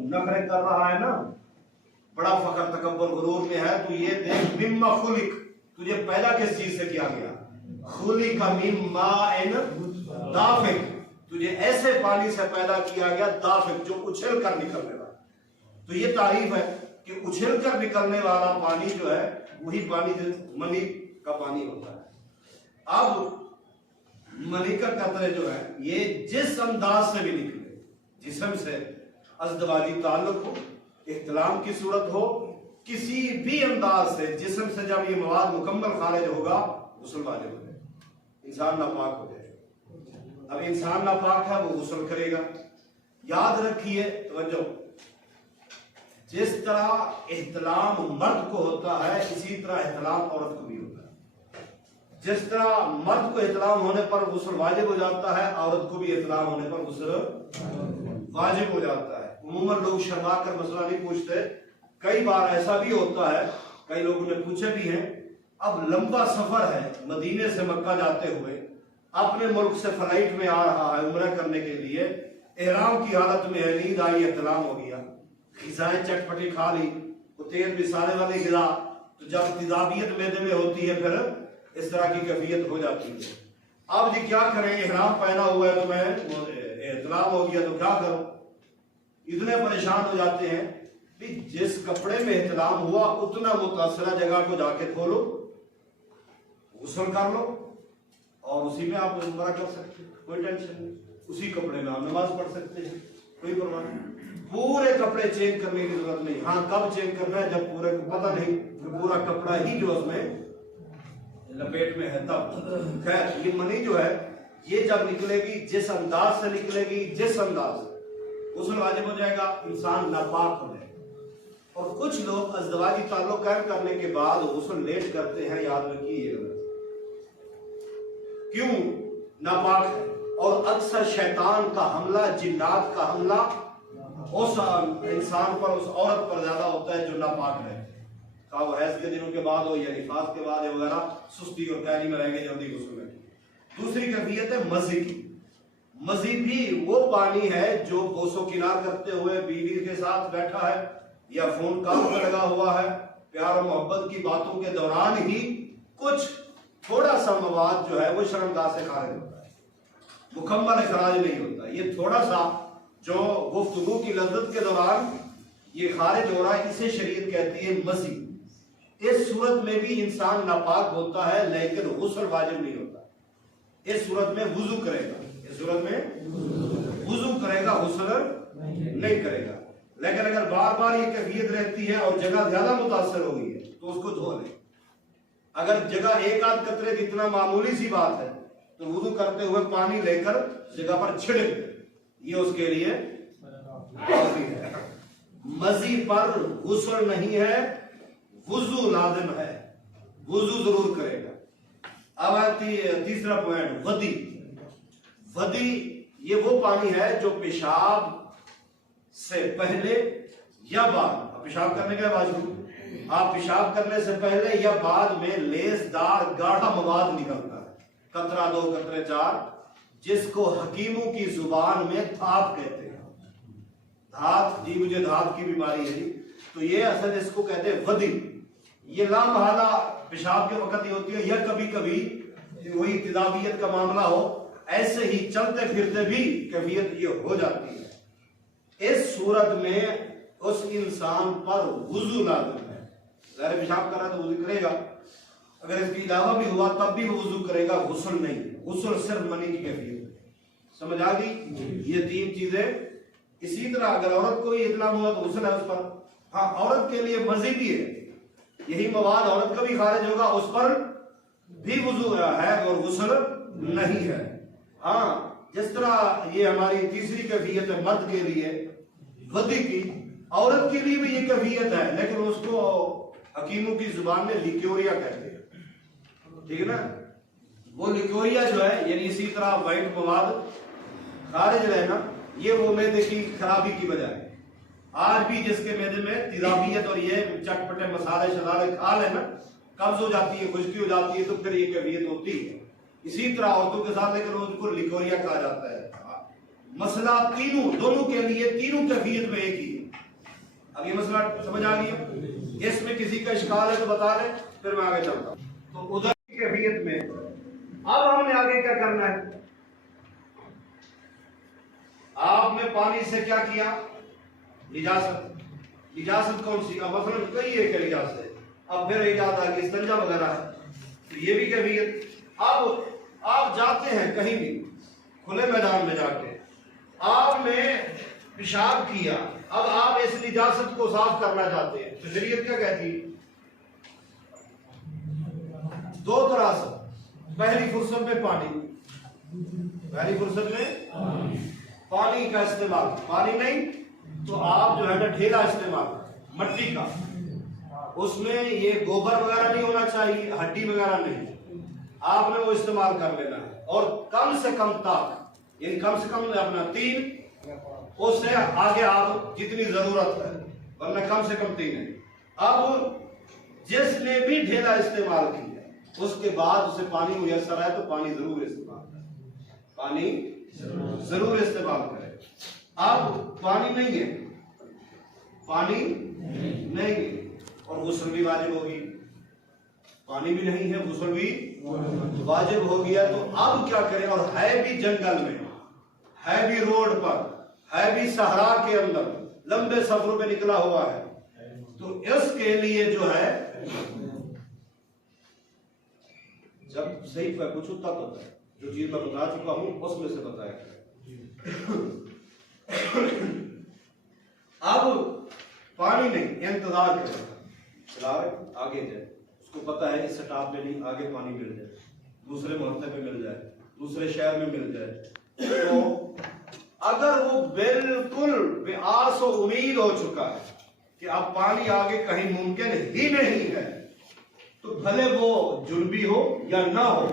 نخرے کر رہا ہے نا، بڑا فخر تکبر غرور میں ہے، تو یہ دیکھ مما خلق، تجھے پیدا کس چیز سے کیا گیا؟ خلق من ماء دافق، تجھے ایسے پانی سے پیدا کیا گیا دافق، جو اچھل کر نکلنے والا۔ تو یہ تعریف ہے کہ اچھل کر نکلنے والا پانی جو ہے وہی پانی جو منی کا پانی ہوتا ہے۔ اب منی کا قطرے جو ہے یہ جس انداز سے بھی نکلے، جسم سے ازدواجی تعلق ہو، احتلام کی صورت ہو، کسی بھی انداز سے جسم سے جب یہ مواد مکمل خارج ہوگا غسل واجب ہو جائے، انسان ناپاک ہو جائے۔ اب انسان ناپاک ہے وہ غسل کرے گا۔ یاد رکھیے، توجہ، جس طرح احتلام مرد کو ہوتا ہے اسی طرح احتلام عورت کو بھی ہوتا ہے۔ جس طرح مرد کو احتلام ہونے پر غسل واجب ہو جاتا ہے، عورت کو بھی احتلام ہونے پر غسل واجب ہو جاتا ہے۔ عموماً لوگ شرما کر مسئلہ نہیں پوچھتے، کئی بار ایسا بھی ہوتا ہے، کئی لوگوں نے پوچھے بھی ہیں، اب لمبا سفر ہے، مدینے سے مکہ جاتے ہوئے اپنے ملک سے فلائٹ میں آ رہا ہے عمرہ کرنے کے لیے، احرام کی حالت میں ہے، نیند آئی، احتلام ہو گیا، غذائیں چٹپٹی کھا لی، وہ تیل مسالے والی غذا، تو جب تیزابیت معدے میں ہوتی ہے پھر اس طرح کی کیفیت ہو جاتی ہے۔ اب جی کیا کریں، احرام پہنا ہوا ہے تو میں احتلام ہو گیا تو کیا کروں؟ اتنے پریشان ہو جاتے ہیں کہ جس کپڑے میں احتلام ہوا اتنا متاثرہ جگہ کو جا کے دھو لو، غسل کر لو، اور اسی میں آپ عمرہ کر سکتے ہیں، کوئی ٹینشن نہیں۔ اسی کپڑے میں آپ نماز پڑھ سکتے ہیں، کوئی پرواہ نہیں۔ پورے کپڑے چینج کرنے کی ضرورت نہیں۔ ہاں کب چینج کرنا ہے؟ جب پورے کو پتہ نہیں کہ پورا کپڑا ہی جو اس میں لپیٹ میں ہے تب۔ خیر، یہ منی جو ہے یہ جب نکلے گی، جس انداز سے نکلے گی، جس انداز سے، غسل واجب ہو جائے گا، انسان ناپاک ہو جائے گا۔ اور کچھ لوگ ازدواجی تعلق قائم کرنے کے بعد غسل لیٹ کرتے ہیں، یاد رکھیے یہ غلط۔ کیوں؟ ناپاک ہے، اور اکثر شیطان کا حملہ، جنات کا حملہ اس انسان پر، اس عورت پر زیادہ ہوتا ہے جو ناپاک ہے، خواہ وہ حیض کے دنوں کے بعد ہو یا نفاس کے بعد وغیرہ، سستی اور تیاری میں رہ گئے، جلدی غسل میں۔ دوسری کیفیت ہے مزی کی۔ مزی بھی وہ پانی ہے جو بوس و کنار کرتے ہوئے بیوی کے ساتھ بیٹھا ہے یا فون کال پر لگا ہوا ہے، پیار و محبت کی باتوں کے دوران ہی کچھ تھوڑا سا مواد جو ہے وہ شرمگاہ سے خارج ہوتا ہے، مکمل اخراج نہیں ہوتا۔ یہ تھوڑا سا جو گفتگو کی لذت کے دوران یہ خارج ہو رہا ہے، اسے شریعت کہتی ہے مزی۔ اس صورت میں بھی انسان ناپاک ہوتا ہے لیکن غسل واجب نہیں ہوتا۔ اس صورت میں وضو کرے گا، اس صورت میں وضو کرے گا، غسل نہیں کرے گا۔ لیکن اگر بار بار یہ کیفیت رہتی ہے اور جگہ زیادہ متاثر ہو گئی ہے تو اس کو دھو لیں۔ اگر جگہ ایک آدھ قطرے جتنا معمولی سی بات ہے تو وضو کرتے ہوئے پانی لے کر جگہ پر چھڑک دیں، یہ اس کے لیے کافی ہے۔ مزی پر غسل نہیں ہے، وضو لازم ہے، وضو ضرور کرے گا۔ اب تیسرا پوائنٹ، ودی۔ ودی یہ وہ پانی ہے جو پیشاب سے پہلے یا بعد، پیشاب کرنے کے بعد، آپ پیشاب کرنے سے پہلے یا بعد میں لیس دار گاڑھا مواد نکلتا ہے، قطرہ دو قطرے چار، جس کو حکیموں کی زبان میں دھات کہتے ہیں۔ دھات، جی مجھے دھات کی بیماری ہے جی، تو یہ اصل اس کو کہتے ہیں ودی۔ یہ لامحالہ پیشاب کے وقت ہی ہوتی ہے، یا کبھی کبھی وہی تیزابیت کا معاملہ ہو، ایسے ہی چلتے پھرتے بھی کیفیت یہ ہو جاتی ہے۔ اس صورت میں اس انسان پر وضو لازم ہے۔ ظاہر پیشاب کر رہا ہے تو وضو کرے گا، اگر اس کے علاوہ بھی ہوا تب بھی وہ وضو کرے گا، غسل نہیں۔ غسل صرف منی کی کیفیت ہے، سمجھ آ گئی؟ یہ تین چیزیں۔ اسی طرح اگر عورت کو اطلاع ہوا تو غسل ہے اس پر۔ ہاں، عورت کے لیے مزید بھی ہے، یہی مواد عورت کا بھی خارج ہوگا، اس پر بھی وضو ہے اور غسل نہیں ہے۔ ہاں، جس طرح یہ ہماری تیسری کیفیت ہے مرد کے لیے ودی کی، عورت کے لیے بھی یہ کیفیت ہے، لیکن اس کو حکیموں کی زبان میں لیکوریا کہتے ہیں، ٹھیک ہے نا؟ وہ لیکوریا جو ہے یعنی اسی طرح وائٹ مواد خارج رہنا، یہ وہ معدے کی خرابی کی وجہ ہے۔ آج بھی جس کے معدے میں تیزابیت اور یہ چٹپٹے مسالے شدارے کھا لینا، قبض ہو جاتی ہے، خشکی ہو جاتی ہے، تو پھر یہ کیفیت ہوتی ہے۔ اسی طرح عورتوں کے ساتھ لیکن ان کو لیکوریا کہا جاتا ہے، مسئلہ دونوں کے لیے تینوں کیفیت میں ایک ہی ہے۔ اب یہ مسئلہ سمجھ آ گیا؟ اس میں کسی کا اشکال ہے تو بتا دیں، پھر میں آگے چلتا ہوں۔ تو ادھر کی کیفیت میں اب ہم نے آگے کیا کرنا ہے؟ آپ نے پانی سے کیا کیا؟ نجاست کون سی؟ اب مثلا کئی ایک نجاست ہے، اب پھر ایجاد آ گئی استنجا وغیرہ ہے، تو یہ بھی کیفیت۔ اب آپ جاتے ہیں کہیں بھی کھلے میدان میں، جا کے آپ نے پیشاب کیا، اب آپ اس نجاست کو صاف کرنا چاہتے ہیں تو شریعت کیا کہتی ہے؟ دو طرح سے، پہلی فرصت میں پانی کا استعمال، پانی نہیں تو آپ جو ہے نا ڈھیلا استعمال مٹی کا، اس میں یہ گوبر وغیرہ نہیں ہونا چاہیے، ہڈی وغیرہ نہیں، آپ نے وہ استعمال کر لینا ہے، اور کم سے کم تک، یعنی کم سے کم اپنا 3، اس سے آگے آپ جتنی ضرورت ہے، ورنہ کم سے کم 3 ہے۔ اب جس نے بھی ڈھیلا استعمال کیا اس کے بعد اسے پانی میسر ہے تو پانی ضرور استعمال کرے۔ اب پانی نہیں ہے اور غسل بھی واجب ہوگی، پانی بھی نہیں ہے غسل بھی واجب ہو گیا، تو اب کیا کریں؟ اور ہے بھی جنگل میں، ہے بھی روڈ پر، ہے بھی صحرا کے اندر، لمبے سفروں پہ نکلا ہوا ہے، تو اس کے لیے جو ہے جب صحیح پہ کچھ تک ہوتا ہے، جو چیز میں بتا چکا ہوں اس میں سے بتایا گیا۔ اب پانی نہیں، انتظار کرے، آگے جائے، اس کو پتا ہے اس سٹاپ میں نہیں، آگے پانی مل جائے، دوسرے محلے پہ مل جائے، دوسرے شہر میں مل جائے، تو اگر وہ بالکل بے آس و امید ہو چکا ہے کہ اب پانی آگے کہیں ممکن ہی نہیں ہے، تو بھلے وہ جنبی ہو یا نہ ہو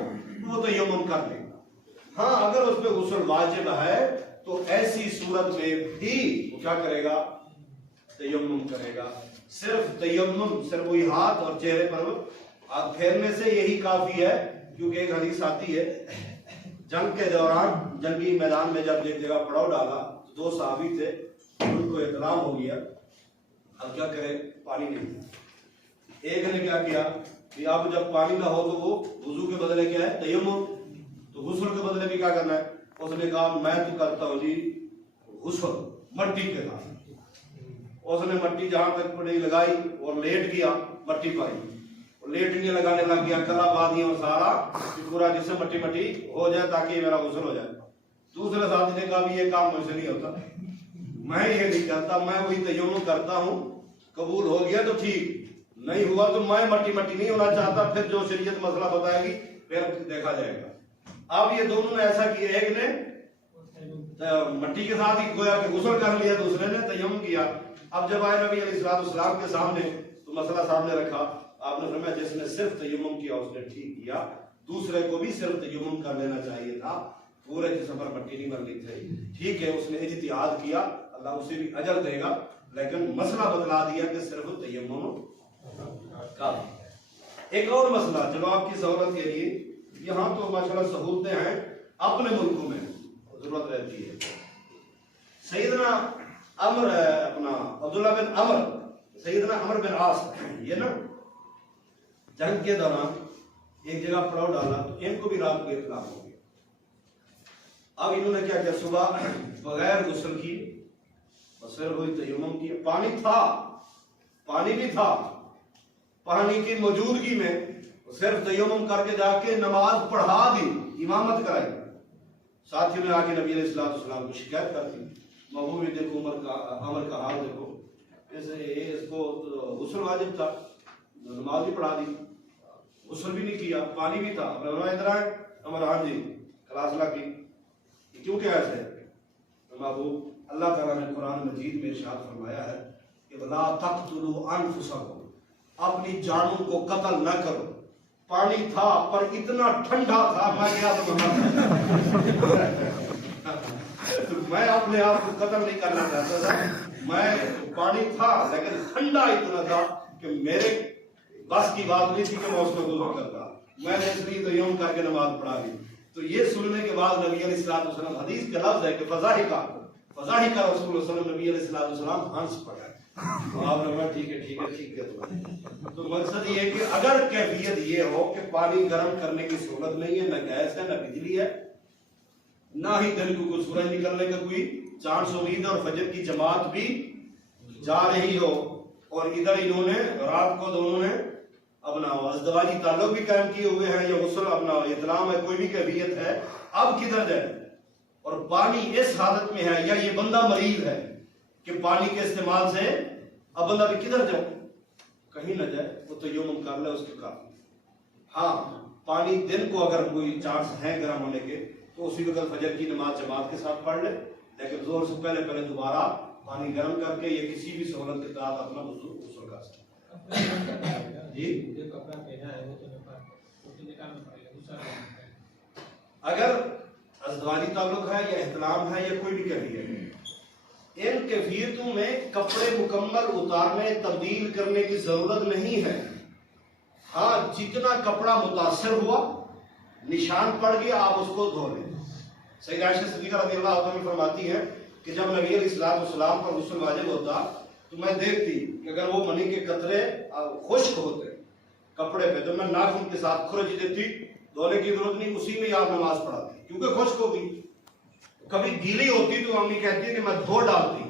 وہ تیمم کر لے گا۔ ہاں اگر اس پہ غسل واجب ہے تو ایسی صورت میں بھی وہ کیا کرے گا؟ تیمم کرے گا۔ صرف تیمم، صرف وہی ہاتھ اور چہرے پر ہاتھ پھیرنے سے یہی کافی ہے، کیونکہ ایک حدیث آتی ہے جنگ کے دوران جنگی میدان میں جب ایک جگہ پڑاؤ ڈالا تو 2 صحابی تھے، ان کو احترام ہو گیا، اب کیا کرے؟ پانی نہیں تھا۔ ایک نے کیا کیا کہ اب جب پانی نہ ہو تو وہ وضو کے بدلے کیا ہے؟ تیمم، تو غسل کے بدلے بھی کیا کرنا ہے؟ اس نے کہا میں تو کرتا ہوں جی غسل مٹی کے ساتھ۔ اس نے مٹی جہاں تک پڑی لگائی اور لیٹ گیا، مٹی پائی، اور لیٹنے لگانے لگ گیا، گلا بادیاں اور سارا پورا جسے مٹی ہو جائے تاکہ میرا غسل ہو جائے۔ دوسرے ساتھی نے کہا بھی یہ کام مجھ سے نہیں ہوتا، میں یہ نہیں کرتا، میں وہی تیمم کرتا ہوں، قبول ہو گیا تو ٹھیک، نہیں ہوا تو میں مٹی نہیں ہونا چاہتا، پھر جو شریعت مسئلہ بتائے گی پھر دیکھا جائے گا۔ اب یہ دونوں نے ایسا کیا، ایک نے مٹی کے ساتھ ہی گویا کہ غسل کر لیا، دوسرے نے تیمم کیا۔ اب جب آئے نبی علیہ السلام کے سامنے تو مسئلہ سامنے رکھا، آپ نے فرمایا جس نے صرف تیمم کیا اس نے ٹھیک کیا، دوسرے کو بھی صرف تیمم کر لینا چاہیے تھا، پورے جسم پر مٹی نہیں مرنی تھی، ٹھیک ہے اس نے اجتہاد کیا، اللہ اسے بھی اجر دے گا، لیکن مسئلہ بتلا دیا کہ صرف تیمم کا۔ ایک اور مسئلہ چلو آپ کی سہولت کے لیے، یہاں تو ماشاءاللہ سہولتیں ہیں، اپنے ملکوں میں ضرورت رہتی ہے۔ سیدنا عبداللہ بن عمر، سیدنا عمر بن عاص، یہ نا جنگ کے دوران ایک جگہ پڑاؤ ڈالا تو ان کو بھی رات کو اطلاع ہو گیا۔ اب انہوں نے کیا کیا؟ صبح بغیر غسل کی صرف وہی تیمم کیا، پانی تھا، پانی بھی تھا، پانی کی موجودگی میں صرف تیمم کر کے جا کے نماز پڑھا دی، امامت کرائی۔ ساتھیوں نے آ کے نبی علیہ السلام کو شکایت کر دی، محبوب دیکھو عمر کا حال دیکھو، اس کو غسل واجب تھا، نماز بھی پڑھا دی، غسل بھی نہیں کیا، پانی بھی تھا، ادھر آئے عمر، ہاں جی کلاسلہ کی، کیوں کہ ایسے؟ محبوب اللہ تعالیٰ نے قرآن مجید میں ارشاد فرمایا ہے کہ وَلَا تَقْتُلُوا أَنفُسَكُمْ، اپنی جانوں کو قتل نہ کرو۔ پانی تھا پر اتنا ٹھنڈا تھا، میں کیا میں اپنے آپ کو قتل نہیں کرنا چاہتا تھا، میں پانی تھا لیکن ٹھنڈا اتنا تھا کہ میرے بس کی بات نہیں تھی کہ میں اس کو غسل کرتا، میں نے اس لیے تیمم کر کے نماز پڑھا دی۔ تو یہ سننے کے بعد نبی علیہ الصلوۃ والسلام، حدیث کا لفظ ہے کہ فضاحکا رسول اللہ صلی اللہ علیہ وسلم، نبی علیہ الصلوۃ والسلام ہنس پڑے. تو آپ نے کہا ٹھیک ہے ٹھیک ہے ٹھیک ہے. تو مقصد یہ ہے کہ اگر کیفیت یہ ہو کہ پانی گرم کرنے کی سہولت نہیں ہے، نہ گیس ہے نہ بجلی ہے، نہ ہی دن کو کوئی سورج نکلنے کا کوئی چانس امید ہے، اور فجر کی جماعت بھی جا رہی ہو، اور ادھر انہوں نے رات کو دونوں نے اپنا ازدواجی تعلق بھی قائم کیے ہوئے ہیں، یا غسل اپنا احتلام ہے، کوئی بھی کیفیت ہے، اب کدھر جائے؟ اور پانی اس حالت میں ہے، یا یہ بندہ مریض ہے کہ پانی کے استعمال سے اب بندہ بھی کدھر جائے؟ کہیں نہ جائے، وہ تو یوم کر لے اس کے کافی. ہاں پانی دن کو اگر کوئی چانس ہے گرم ہونے کے تو اسی وقت فجر کی نماز جماعت کے ساتھ پڑھ لے، لیکن زور سے پہلے دوبارہ پانی گرم کر کے یا کسی بھی سہولت کے تحت اپنا وضو غسل کر سکتے. جی اگر ازدواجی تعلق ہے یا احتلام ہے یا کوئی بھی کیفیت ہے، ان کیفیتوں میں کپڑے مکمل اتارنے تبدیل کرنے کی ضرورت نہیں ہے. ہاں جتنا کپڑا متاثر ہوا، نشان پڑ گیا، آپ اس کو دھو لیں. سیدہ عائشہ صدیقہ رضی اللہ عنہا فرماتی ہیں کہ جب نبی علیہ الصلوۃ والسلام پر غسل واجب ہوتا تو میں دیکھتی کہ اگر وہ منی کے قطرے خشک ہوتے کپڑے پہ تو میں ناخن کے ساتھ کھرچ دیتی، دھونے کی ضرورت نہیں، اسی میں آپ نماز پڑھاتی کیونکہ خشک ہو گئی. کبھی گیلی ہوتی تو امی کہتی ہے کہ میں دھو ڈالتی،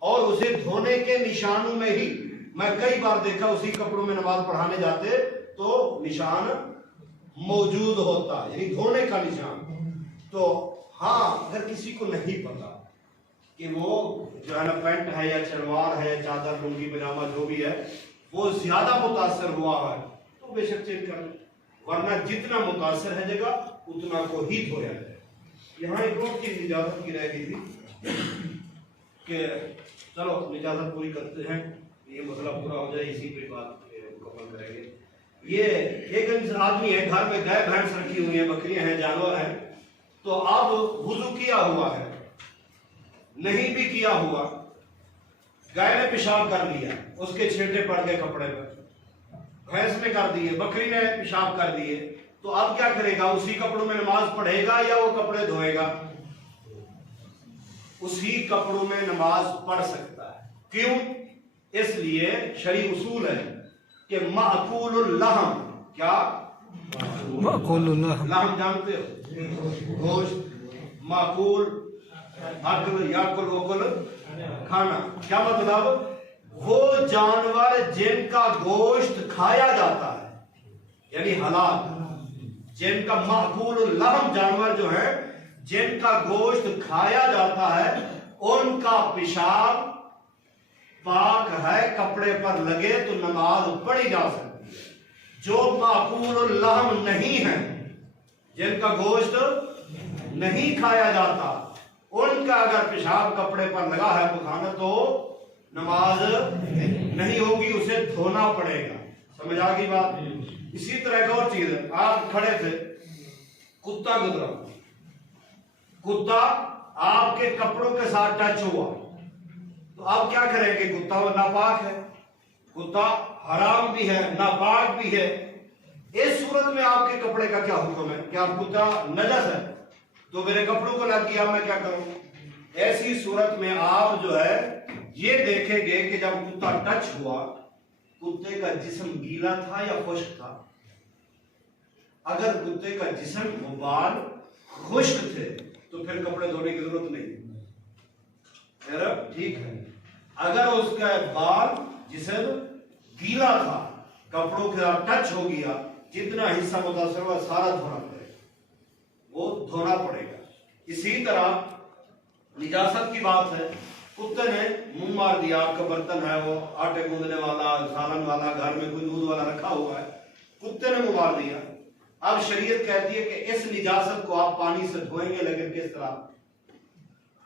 اور اسے دھونے کے نشانوں میں ہی میں کئی بار دیکھا اسی کپڑوں میں نماز پڑھانے جاتے تو نشان موجود ہوتا، یعنی دھونے کا نشان. تو ہاں اگر کسی کو نہیں پتا کہ وہ جو ہے نا پینٹ ہے یا شلوار ہے، چادر لنگی پجامہ جو بھی ہے وہ زیادہ متاثر ہوا ہے تو بے شک چینج کر لیں، ورنہ جتنا متاثر ہے جگہ اتنا کو ہی دھویا جائے. یہاں ایک اور چیز اجازت کی رہ گئی تھی کہ چلو اجازت پوری کرتے ہیں، یہ مسئلہ پورا ہو جائے، اسی پہ بات مکمل کریں گے. یہ ایک آدمی ہے، گھر میں گائے بھینس رکھی ہوئی ہیں، بکریاں ہیں، جانور ہیں، تو اب وضو کیا ہوا ہے، نہیں بھی کیا ہوا، گائے نے پیشاب کر لیا، اس کے چھینٹے پڑ گئے کپڑے پر، بھینس نے کر دیے، بکری نے پیشاب کر دیے، تو اب کیا کرے گا؟ اسی کپڑوں میں نماز پڑھے گا یا وہ کپڑے دھوئے گا؟ اسی کپڑوں میں نماز پڑھ سکتا ہے. کیوں؟ اس لیے شرعی اصول ہے کہ مأکول اللحم، کیا مأکول اللحم، لحم جانتے ہو گوشت، مأکول اکل، یاکل وکل کھانا، کیا مطلب؟ وہ جانور جن کا گوشت کھایا جاتا ہے، یعنی حلال، جن کا مأکول اللحم جانور جو ہے جن کا گوشت کھایا جاتا ہے، ان کا پیشاب پاک ہے، کپڑے پر لگے تو نماز پڑھی جا سکتی ہے. جو مأکول اللحم نہیں ہے، جن کا گوشت نہیں کھایا جاتا، ان کا اگر پیشاب کپڑے پر لگا ہے پخانا تو نماز نہیں ہوگی، اسے دھونا پڑے گا. سمجھ آ گئی بات؟ اسی طرح ایک اور چیز ہے، آپ کھڑے تھے، کتا گزرا، کتا آپ کے کپڑوں کے ساتھ ٹچ ہوا تو آپ کیا کریں گے؟ کتا ناپاک ہے، کتا حرام بھی ہے، ناپاک بھی ہے. اس صورت میں آپ کے کپڑے کا کیا حکم ہے؟ کیا کتا نجس ہے تو میرے کپڑوں کو لگ گیا، میں کیا کروں؟ ایسی صورت میں آپ جو ہے یہ دیکھیں گے کہ جب کتا ٹچ ہوا، کتے کا جسم گیلا تھا یا خشک تھا؟ اگر کتے کا جسم و بال خشک تھے تو پھر کپڑے دھونے کی ضرورت نہیں. ٹھیک ہے. اگر اس کا بال جسم گیلا تھا، کپڑوں کے ساتھ ٹچ ہو گیا، جتنا حصہ متاثر ہوا سارا دھونا پڑے گا، وہ دھونا پڑے گا. اسی طرح نجاست کی بات ہے، کتے نے منہ مار دیا، آپ کا برتن ہے وہ آٹے گوندنے والا، سالن والا، گھر میں کوئی دودھ والا رکھا ہوا ہے، کتے نے منہ مار دیا. اب شریعت کہتی ہے کہ اس نجاست کو آپ پانی سے دھوئیں گے، لیکن کس طرح؟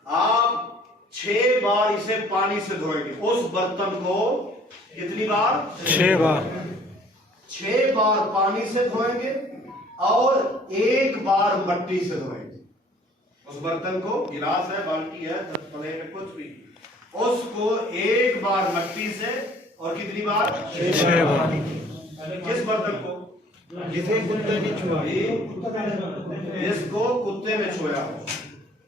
آپ 6 بار اسے پانی سے دھوئیں گے. اس برتن کو کتنی بار؟ 6 بار. 6 بار پانی سے دھوئیں گے اور 1 بار مٹی سے دھوئیں گے. اس برتن کو، گلاس ہے، بالٹی ہے، پلیٹ ہے، کچھ بھی، اس کو 1 بار مٹی سے اور کتنی بار؟ 6 بار. کس برتن کو؟ جسے کتے نے چھوئی جس کو کتے نے چھویا ہو۔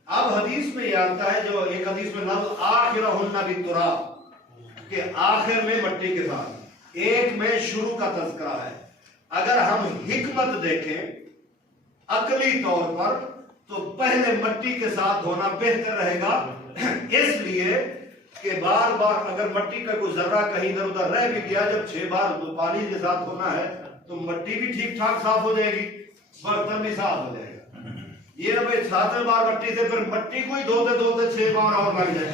اب حدیث میں یہ آتا ہے، جو ایک حدیث میں لفظ آخرہن بالتراب، کہ آخر میں مٹی کے ساتھ، ایک میں شروع کا تذکرہ ہے۔ اگر ہم حکمت دیکھیں عقلی طور پر تو پہلے مٹی کے ساتھ ہونا بہتر رہے گا، اس لیے کہ بار بار اگر مٹی کا کوئی ذرہ کہیں ادھر ادھر رہ بھی گیا، جب 6 بار پانی کے ساتھ ہونا ہے تو مٹی بھی ٹھیک ٹھاک صاف ہو جائے گی، برتن بھی صاف ہو جائے گا۔ یہ نہ بھائی 7 بار مٹی سے پھر مٹی کو ہی دھوتے دھوتے 6 بار اور لگ جائے،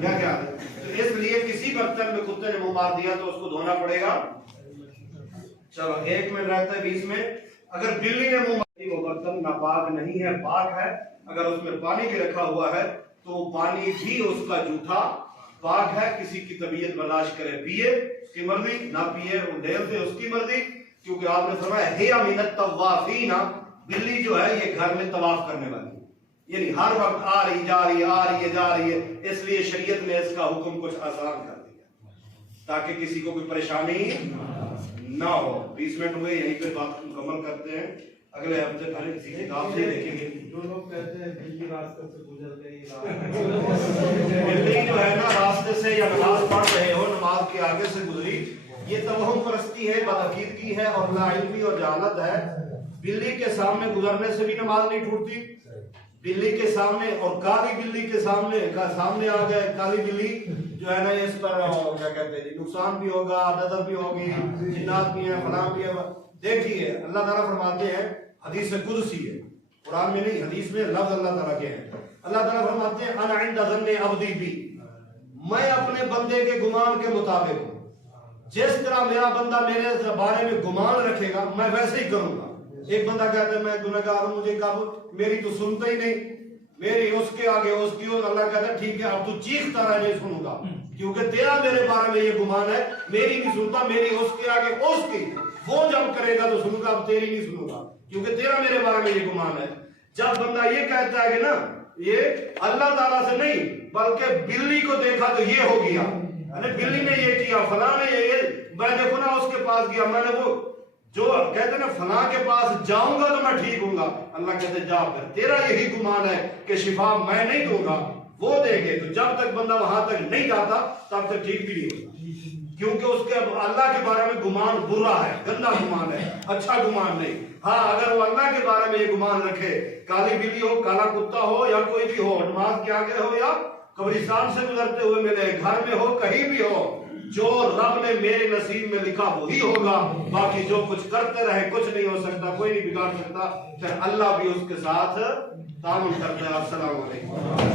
کیا کیا ہے؟ تو اس لیے کسی برتن میں کتے نے منہ مار دیا تو اس کو دھونا پڑے گا۔ چلو 1 منٹ رہتا ہے 20 میں۔ اگر بلی نے منہ مار دی، وہ برتن ناپاک نہیں ہے، پاک ہے۔ اگر اس میں پانی بھی رکھا ہوا ہے تو پانی بھی اس کا جھوٹا پاک ہے۔ کسی کی طبیعت برداشت کرے پیے، اس کی مرضی، نہ پیے ڈھیل سے، اس کی مرضی، کیونکہ آپ نے فرمایا ہے من الطوافین، بلی جو ہے یہ گھر میں طواف کرنے والی، یعنی ہر وقت آ رہی جا رہی، آ رہی ہے جا رہی ہے، اس لیے شریعت نے اس کا حکم کچھ آسان کر دیا تاکہ کسی کو کوئی پریشانی نہ ہو۔ 20 منٹ ہوئے، یہیں پہ بات مکمل کرتے ہیں، اگلے ہفتے پہلے کسی کتاب سے دیکھیں گے۔ جو لوگ کہتے ہیں بلی راستے سے گزر گئی، بلی جو ہے نا راستے سے یا نماز پڑھ رہے ہو، نماز کے آگے سے گزری، یہ توہم پرستی ہے، بدعقیدگی ہے اور لا علمی اور جہالت ہے۔ بلی کے سامنے گزرنے سے بھی نماز نہیں ٹوٹتی، بلی کے سامنے، اور کالی بلی کے سامنے آ گئے، کالی بلی جو ہے نا اس پر کیا کہتے ہیں، نقصان بھی ہوگا، نظر بھی ہوگی، جنات بھی ہیں، فلاں بھی ہے۔ دیکھیے اللہ تعالیٰ فرماتے ہیں، حدیث قدسی ہے، قرآن میں نہیں، حدیث میں لفظ اللہ تعالیٰ کے ہیں۔ اللہ تعالیٰ فرماتے ہیں انا عند ظن عبدی بی، میں اپنے بندے کے گمان کے مطابق ہوں، جس طرح میرا بندہ میرے بارے میں گمان رکھے گا میں ویسے ہی کروں گا۔ ایک بندہ کہتا ہے میں گنہگار ہوں، مجھے قابو، میری تو سنتا ہی نہیں، میری اس کے آگے اس کی، اور اللہ کہتا ہے ٹھیک ہے اب تو چیختا رہے، نہیں سنوں گا، کیونکہ تیرا میرے بارے میں یہ گمان ہے، میری نہیں سنتا، میری اس کے آگے اس کی، وہ جب کرے گا تو سنوں گا، اب تیری نہیں سنوں گا کیونکہ تیرا میرے بارے میں یہ گمان ہے۔ جب بندہ یہ کہتا ہے کہ نا یہ اللہ تعالیٰ سے نہیں بلکہ بلی کو دیکھا تو یہ ہو گیا، بلی نے یہ کیا، فلاں نے یہ، میں دیکھو نا اس کے پاس گیا، میں نے وہ جو کہتے ہیں نا فلاں کے پاس جاؤں گا تو میں ٹھیک ہوں گا، اللہ کہتے ہیں جا پھر، تیرا یہی گمان ہے کہ شفا میں نہیں دوں گا، وہ دے گے۔ تو جب تک بندہ وہاں تک نہیں جاتا تب تک ٹھیک بھی نہیں ہوتا، کیونکہ اس کے اللہ کے بارے میں گمان برا ہے، گندا گمان ہے، اچھا گمان نہیں۔ ہاں اگر وہ اللہ کے بارے میں یہ گمان رکھے، کالی بلی ہو، کالا کتا ہو، یا کوئی بھی ہو، نماز کے آگے ہو یا قبرستان سے گزرتے ہوئے ملے، گھر میں ہو، کہیں بھی ہو، جو رب نے میرے نصیب میں لکھا وہی ہوگا، باقی جو کچھ کرتے رہے کچھ نہیں ہو سکتا، کوئی نہیں بگاڑ سکتا، پھر اللہ بھی اس کے ساتھ تعامل کرتا ہے۔ السلام علیکم۔